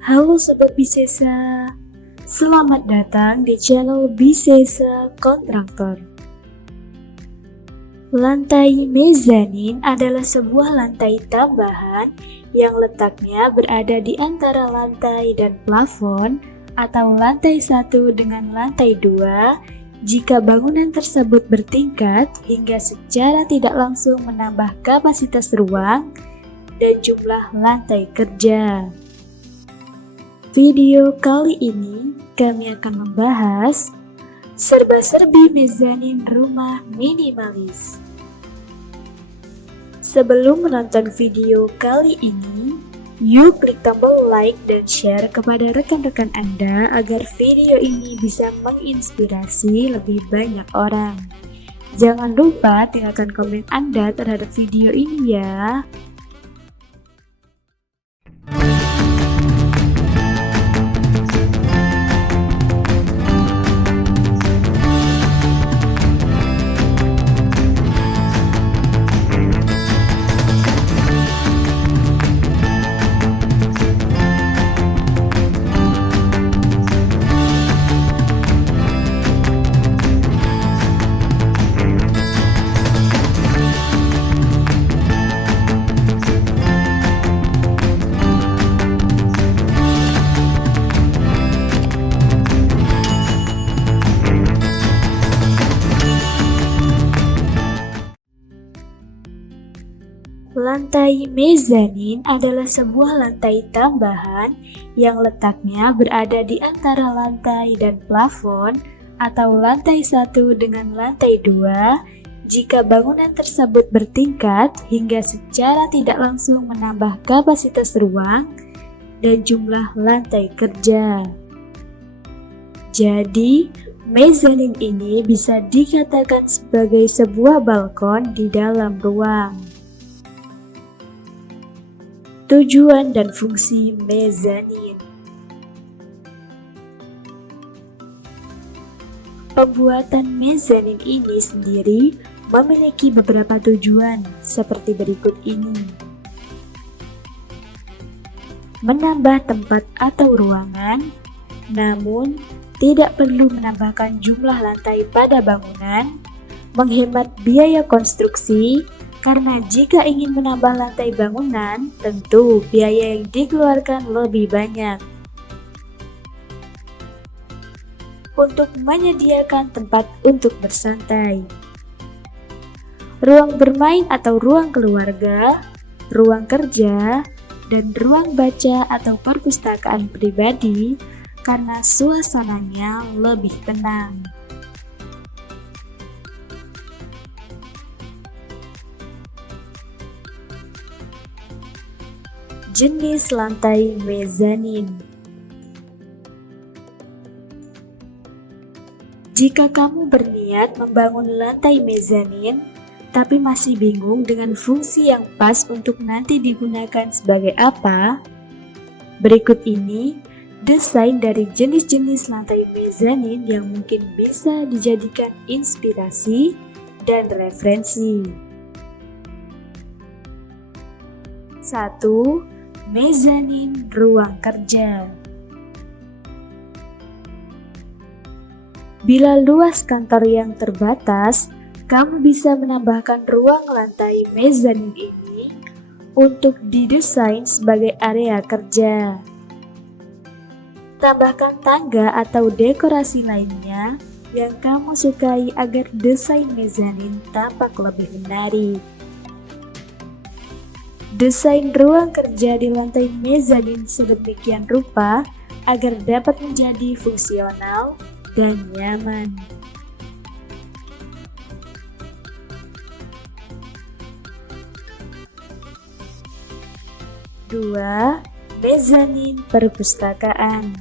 Halo Sobat Bisesa, selamat datang di channel Bisesa Kontraktor. Lantai mezanin adalah sebuah lantai tambahan yang letaknya berada di antara lantai dan plafon atau lantai 1 dengan lantai 2 jika bangunan tersebut bertingkat hingga secara tidak langsung menambah kapasitas ruang dan jumlah lantai kerja. Video kali ini kami akan membahas serba-serbi mezanin rumah minimalis. Sebelum menonton video kali ini, yuk klik tombol like dan share kepada rekan-rekan Anda agar video ini bisa menginspirasi lebih banyak orang. Jangan lupa tinggalkan komen Anda terhadap video ini ya. Lantai mezanin adalah sebuah lantai tambahan yang letaknya berada di antara lantai dan plafon atau lantai 1 dengan lantai 2 jika bangunan tersebut bertingkat hingga secara tidak langsung menambah kapasitas ruang dan jumlah lantai kerja. Jadi, mezanin ini bisa dikatakan sebagai sebuah balkon di dalam ruang. Tujuan dan fungsi mezanin. Pembuatan mezanin ini sendiri memiliki beberapa tujuan seperti berikut ini. Menambah tempat atau ruangan, namun tidak perlu menambahkan jumlah lantai pada bangunan, menghemat biaya konstruksi, karena jika ingin menambah lantai bangunan, tentu biaya yang dikeluarkan lebih banyak. Untuk menyediakan tempat untuk bersantai, ruang bermain atau ruang keluarga, ruang kerja, dan ruang baca atau perpustakaan pribadi karena suasananya lebih tenang. Jenis lantai mezanin. Jika kamu berniat membangun lantai mezanin, tapi masih bingung dengan fungsi yang pas untuk nanti digunakan sebagai apa, berikut ini desain dari jenis-jenis lantai mezanin yang mungkin bisa dijadikan inspirasi dan referensi. 1. Mezanin ruang kerja. Bila luas kantor yang terbatas, kamu bisa menambahkan ruang lantai mezanin ini untuk didesain sebagai area kerja. Tambahkan tangga atau dekorasi lainnya yang kamu sukai agar desain mezanin tampak lebih menarik. Desain ruang kerja di lantai mezanin sedemikian rupa agar dapat menjadi fungsional dan nyaman. Dua, mezanin perpustakaan.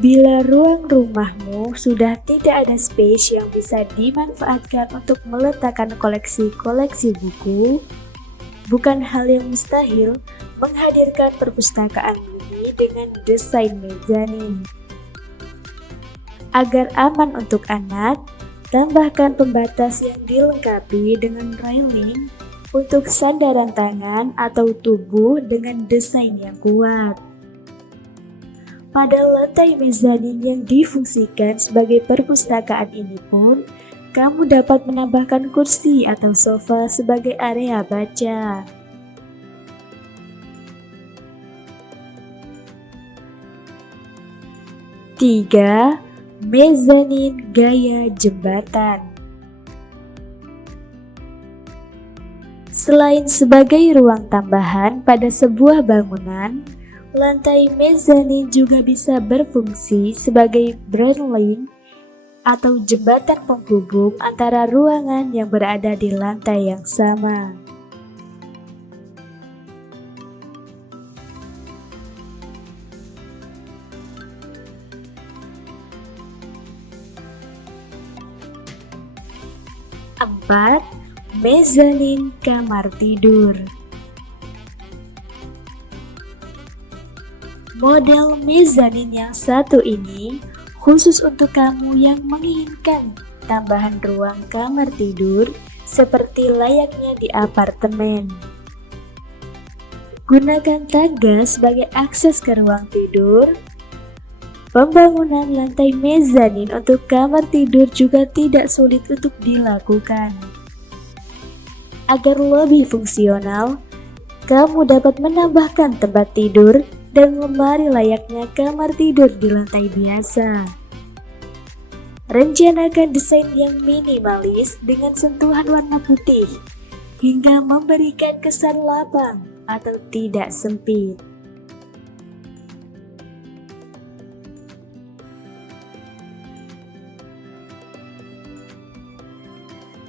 Bila ruang rumahmu sudah tidak ada space yang bisa dimanfaatkan untuk meletakkan koleksi-koleksi buku, bukan hal yang mustahil menghadirkan perpustakaan ini dengan desain mezanin. Agar aman untuk anak, tambahkan pembatas yang dilengkapi dengan railing untuk sandaran tangan atau tubuh dengan desain yang kuat. Pada lantai mezanin yang difungsikan sebagai perpustakaan ini pun, kamu dapat menambahkan kursi atau sofa sebagai area baca. Tiga, mezanin gaya jembatan. Selain sebagai ruang tambahan pada sebuah bangunan, lantai mezanin juga bisa berfungsi sebagai railing atau jembatan penghubung antara ruangan yang berada di lantai yang sama. Empat, mezanin kamar tidur. Model mezanin yang satu ini khusus untuk kamu yang menginginkan tambahan ruang kamar tidur seperti layaknya di apartemen. Gunakan tangga sebagai akses ke ruang tidur. Pembangunan lantai mezanin untuk kamar tidur juga tidak sulit untuk dilakukan. Agar lebih fungsional, kamu dapat menambahkan tempat tidur dan lemari layaknya kamar tidur di lantai biasa. Rencanakan desain yang minimalis dengan sentuhan warna putih, hingga memberikan kesan lapang atau tidak sempit.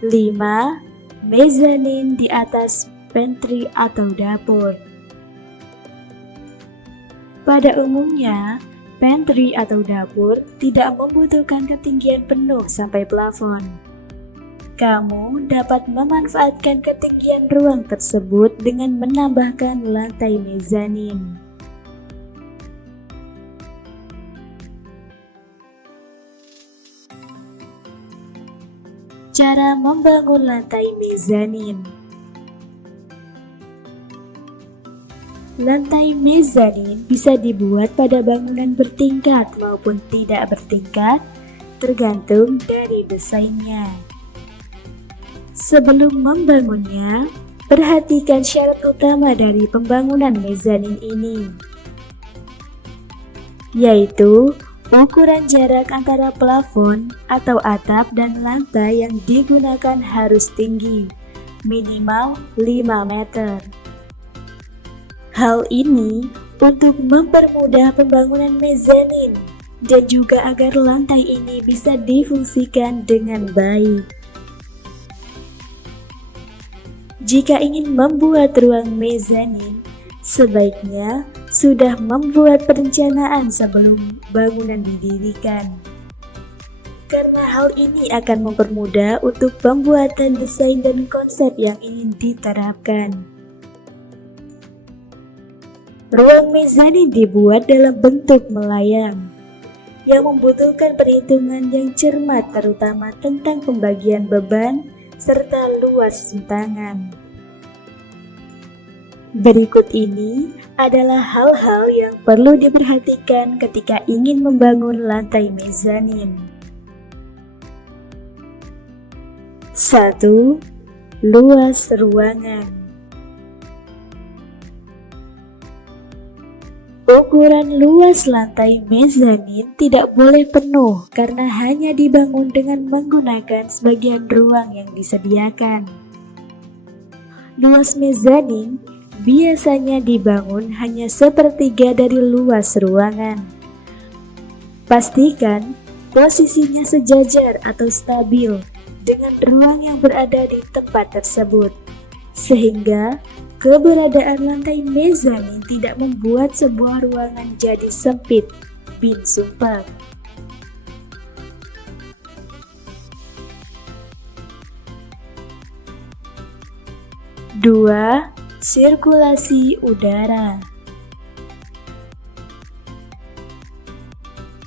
5. Mezanin di atas pantry atau dapur. Pada umumnya, pantry atau dapur tidak membutuhkan ketinggian penuh sampai plafon. Kamu dapat memanfaatkan ketinggian ruang tersebut dengan menambahkan lantai mezanin. Cara membangun lantai mezanin. Lantai mezanin bisa dibuat pada bangunan bertingkat maupun tidak bertingkat, tergantung dari desainnya. Sebelum membangunnya, perhatikan syarat utama dari pembangunan mezanin ini, yaitu ukuran jarak antara plafon atau atap dan lantai yang digunakan harus tinggi, minimal 5 meter. Hal ini untuk mempermudah pembangunan mezanin dan juga agar lantai ini bisa difungsikan dengan baik. Jika ingin membuat ruang mezanin, sebaiknya sudah membuat perencanaan sebelum bangunan didirikan. Karena hal ini akan mempermudah untuk pembuatan desain dan konsep yang ingin diterapkan. Ruang mezanin dibuat dalam bentuk melayang, yang membutuhkan perhitungan yang cermat terutama tentang pembagian beban serta luas tangan. Berikut ini adalah hal-hal yang perlu diperhatikan ketika ingin membangun lantai mezanin. 1. Luas ruangan. Ukuran luas lantai mezanin tidak boleh penuh karena hanya dibangun dengan menggunakan sebagian ruang yang disediakan. Luas mezanin biasanya dibangun hanya sepertiga dari luas ruangan. Pastikan posisinya sejajar atau stabil dengan ruang yang berada di tempat tersebut, sehingga keberadaan lantai mezanin tidak membuat sebuah ruangan jadi sempit bin sumpah. Dua, sirkulasi udara.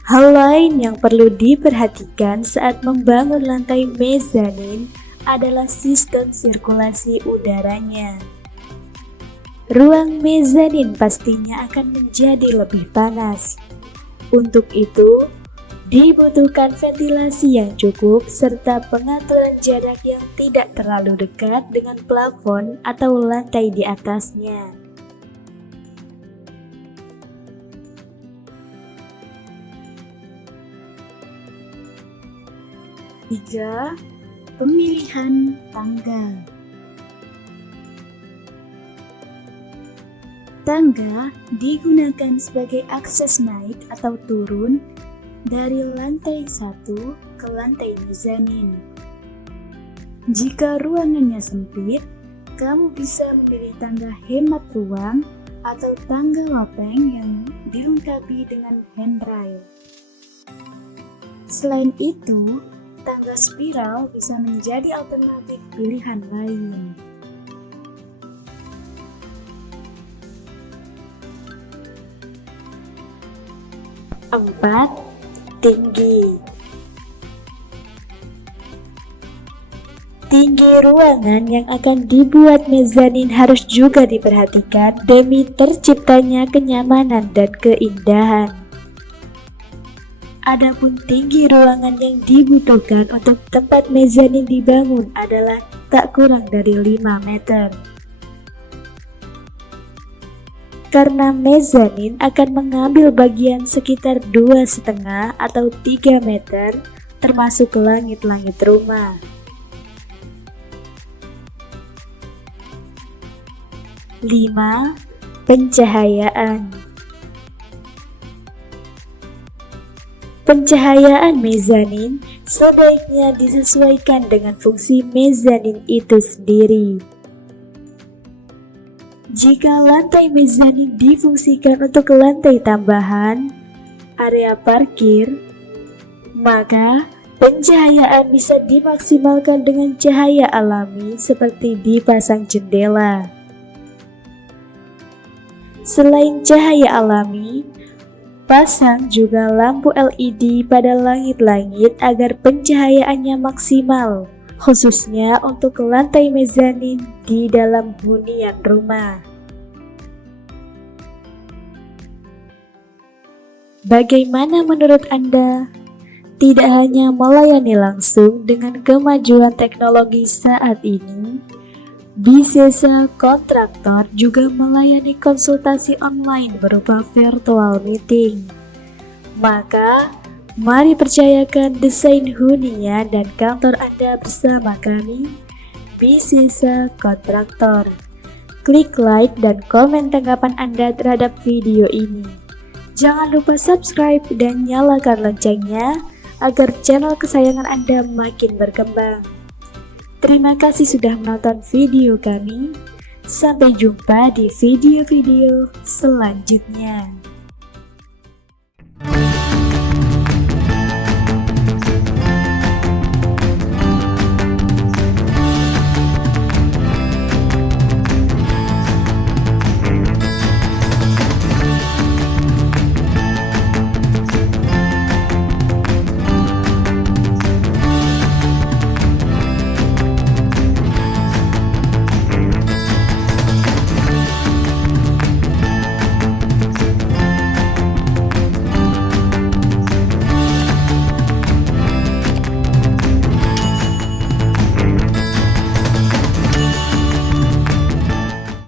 Hal lain yang perlu diperhatikan saat membangun lantai mezanin adalah sistem sirkulasi udaranya. Ruang mezanin pastinya akan menjadi lebih panas. Untuk itu, dibutuhkan ventilasi yang cukup serta pengaturan jarak yang tidak terlalu dekat dengan plafon atau lantai di atasnya. Tiga, pemilihan tangga. Tangga digunakan sebagai akses naik atau turun dari lantai 1 ke lantai mezanin. Jika ruangannya sempit, kamu bisa memilih tangga hemat ruang atau tangga lopeng yang dilengkapi dengan handrail. Selain itu, tangga spiral bisa menjadi alternatif pilihan lain. 4. Tinggi. Tinggi ruangan yang akan dibuat mezanin harus juga diperhatikan demi terciptanya kenyamanan dan keindahan. Adapun tinggi ruangan yang dibutuhkan untuk tempat mezanin dibangun adalah tak kurang dari 5 meter. Karena mezanin akan mengambil bagian sekitar 2,5 atau 3 meter termasuk langit-langit rumah. 5. Pencahayaan. Pencahayaan mezanin sebaiknya disesuaikan dengan fungsi mezanin itu sendiri. Jika lantai mezanin difungsikan untuk lantai tambahan, area parkir, maka pencahayaan bisa dimaksimalkan dengan cahaya alami seperti dipasang jendela. Selain cahaya alami, pasang juga lampu LED pada langit-langit agar pencahayaannya maksimal, khususnya untuk lantai mezanin di dalam hunian rumah. Bagaimana menurut Anda? Tidak hanya melayani langsung dengan kemajuan teknologi saat ini, Bisesa Kontraktor juga melayani konsultasi online berupa virtual meeting. Maka, mari percayakan desain hunian dan kantor Anda bersama kami, Bisesa Kontraktor. Klik like dan komen tanggapan Anda terhadap video ini. Jangan lupa subscribe dan nyalakan loncengnya agar channel kesayangan Anda makin berkembang. Terima kasih sudah menonton video kami. Sampai jumpa di video-video selanjutnya.